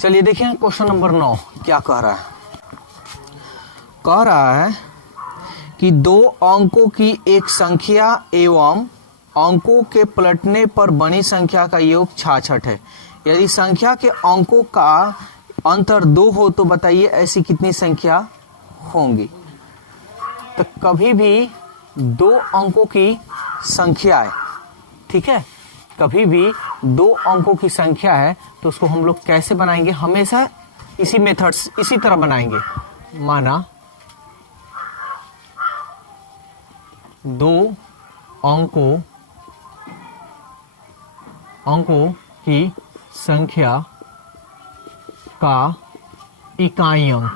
चलिए देखिए question number 9 क्या कह रहा है। कह रहा है कि दो अंकों की एक संख्या एवं अंकों के पलटने पर बनी संख्या का योग 66 है। यदि संख्या के अंकों का अंतर 2 हो तो बताइए ऐसी कितनी संख्या होंगी। तो कभी भी दो अंकों की संख्या है, ठीक है, कभी भी दो अंकों की संख्या है तो उसको हम लोग कैसे बनाएंगे, हमेशा इसी मेथड इसी तरह बनाएंगे। माना दो अंकों की संख्या का इकाई अंक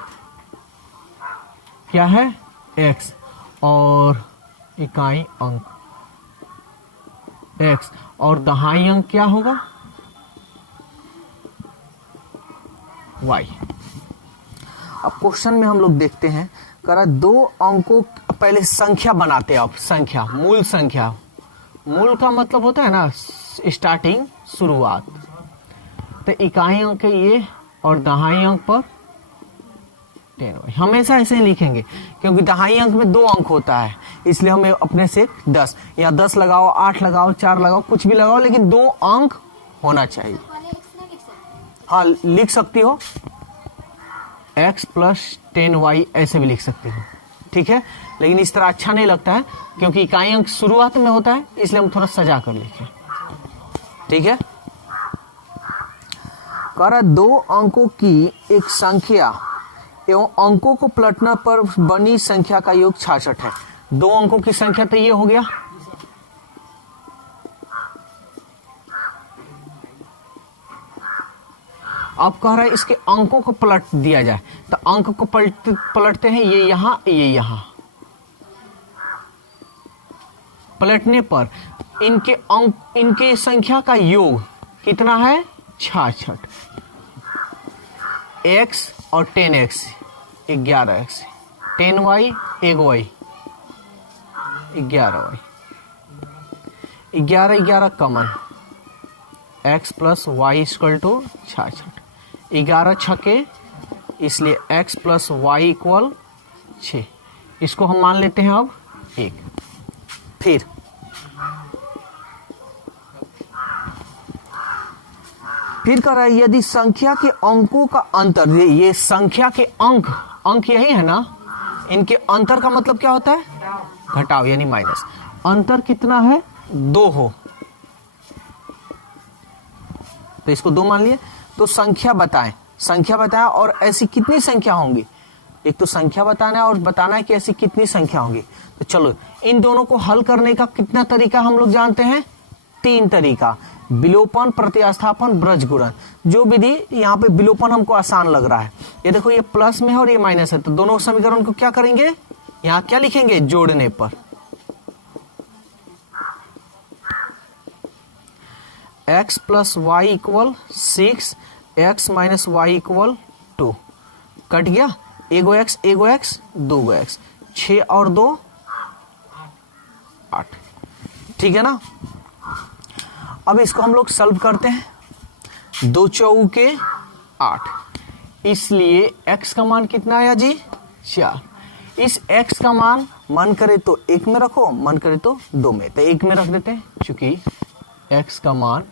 क्या है x और इकाई अंक x और दहाई अंक क्या होगा y। अब क्वेश्चन में हम लोग देखते हैं करा दो अंकों, पहले संख्या बनाते हैं। अब संख्या, मूल का मतलब होता है ना स्टार्टिंग, शुरुआत। तो इकाई अंक ये और दहाई अंक पर 10y। हमेशा ऐसे ही लिखेंगे क्योंकि दहाई अंक में 2 अंक होता है, इसलिए हमें अपने से 10 या 10 लगाओ, 8 लगाओ, 4 लगाओ, कुछ भी लगाओ, लेकिन 2 अंक होना चाहिए। हाँ लिख सकती हो x प्लस 10y ऐसे भी लिख सकती हो, ठीक है, लेकिन इस तरह अच्छा नहीं लगता है क्योंकि इकाई अंक शुरुआत में होता है, इसलिए हम थोड़ा सजा कर लिखें, ठीक है। करा दो अंकों की एक संख्या एवं अंकों को पलटने पर बनी संख्या का योग 66 है। दो अंकों की संख्या तो ये हो गया, अब कह रहा है इसके अंकों को पलट दिया जाए। तो अंक को पलटते हैं, ये यहां, ये यहां। पलटने पर इनके संख्या का योग कितना है 66। x और 10x 11x, 10y 1y 11y, 11 common, x plus Y equal to 66, 11 छके, इसलिए x प्लस वाई इक्वल 6। इसको हम मान लेते हैं अब 1। फिर कर रहा है यदि संख्या के अंकों का अंतर, ये संख्या के अंक यही है ना, इनके अंतर का मतलब क्या होता है घटाव यानी माइनस। अंतर कितना है 2 हो तो इसको 2 मान लिए। तो संख्या बताएं और ऐसी कितनी संख्या होंगी। एक तो संख्या बताना है और बताना है कि ऐसी कितनी संख्या होंगी। तो चलो इन दोनों को हल करने का कितना तरीका हम लोग जानते हैं, 3 तरीका, विलोपन, प्रतिस्थापन, ब्रजगुणन। जो विधि यहाँ पे विलोपन हमको आसान लग रहा है, ये देखो ये प्लस में है और ये माइनस है, तो दोनों समीकरण को क्या करेंगे, यहाँ क्या लिखेंगे जोड़ने पर। x plus Y equal 6, x minus Y equal 2, cut गया, एगो x 2 x, 6 और 2 8, ठीक है ना। अब इसको हम लोग सॉल्व करते हैं, 2 चौके 8, इसलिए x का मान कितना आया जी 4। इस x का मान मन करे तो 1 में रखो, मन करे तो 2 में, तो 1 में रख देते हैं, क्योंकि x का मान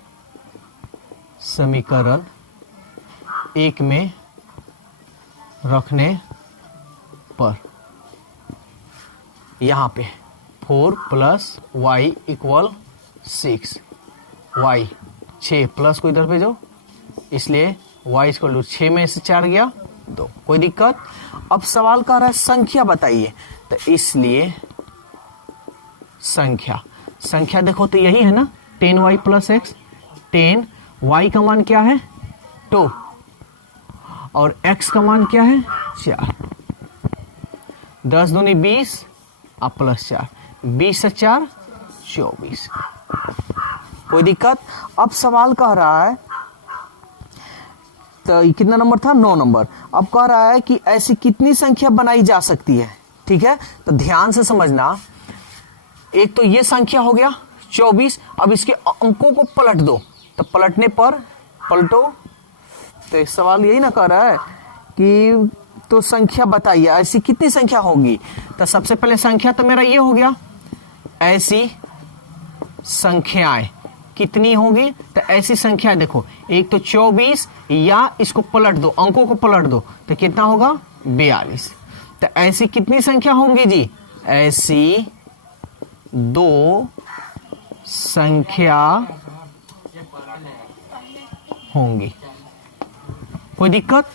समीकरण 1 में रखने पर यहां पे 4 plus Y equal 6, y 6 plus को इधर भेजो, इसलिए y इक्वल टू 6 में से 4 गया 2, कोई दिक्कत। अब सवाल कर रहा है संख्या बताइए, तो इसलिए संख्या देखो तो यही है ना 10y प्लस एक्स, 10 y का मान क्या है 2 और x का मान क्या है 4, 10 दूनी 20 और प्लस 4, 20 से 4 24, कोई दिक्कत। अब सवाल कह रहा है, तो कितना नंबर था 9 नंबर। अब कह रहा है कि ऐसी कितनी संख्या बनाई जा सकती है, ठीक है। तो ध्यान से समझना, एक तो ये संख्या हो गया 24, अब इसके अंकों को पलट दो, तो पलटने पर पलटो तो एक सवाल यही ना कर रहा है कि तो संख्या बताइए, ऐसी कितनी संख्या होगी। तो सबसे पहले संख्या तो मेरा ये हो गया, ऐसी संख्याएं कितनी होगी। तो ऐसी संख्या देखो, एक तो 24, या इसको पलट दो, अंकों को पलट दो, तो कितना होगा 42। तो ऐसी कितनी संख्या होंगी जी, ऐसी 2 संख्या होंगी। कोई दिक्कत?